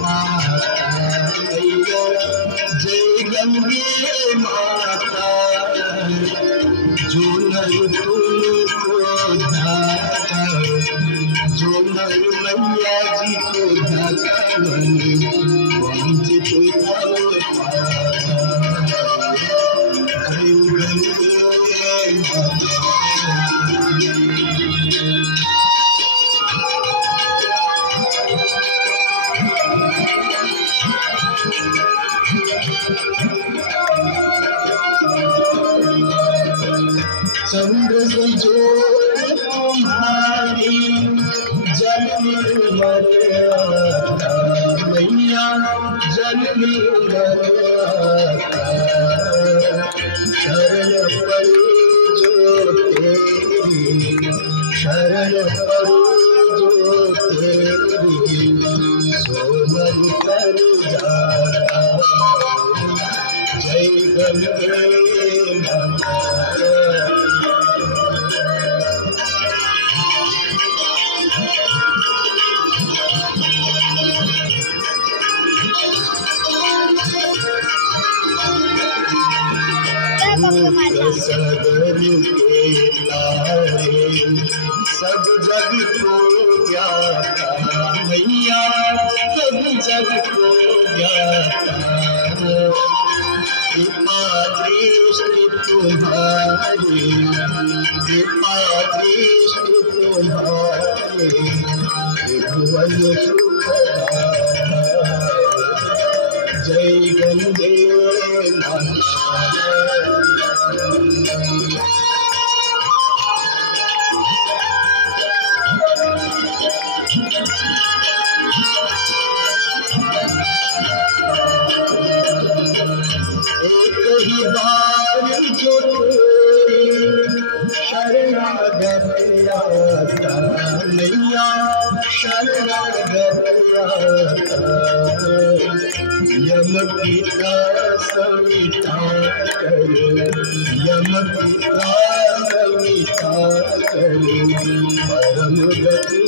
माता मैया जय गंगे माता जो नर तुमको धाता जो नर मैया जी को धाता वंचित फल पाता जय गंगे माता। चंद्र से जोड़ तुम्हारी जल निर्मल आता मैया जल निर्मल आता शरण पड़ी जो तेरी शरण पड़ी जो तेरी सो मन कर जाता जय गंगे माता। सगर के तारे सब जग को ज्ञाता मैया सब जग को ज्ञाता कृपा दृष्टि तुम्हारी कृपा दृष्टि तुम्हारी भुवन सुख जय गंगे माता। एक ही बार जो शरणागत आता मैया शरणागत आता यम पिता समिता करे यम पिता समिता करे परम गति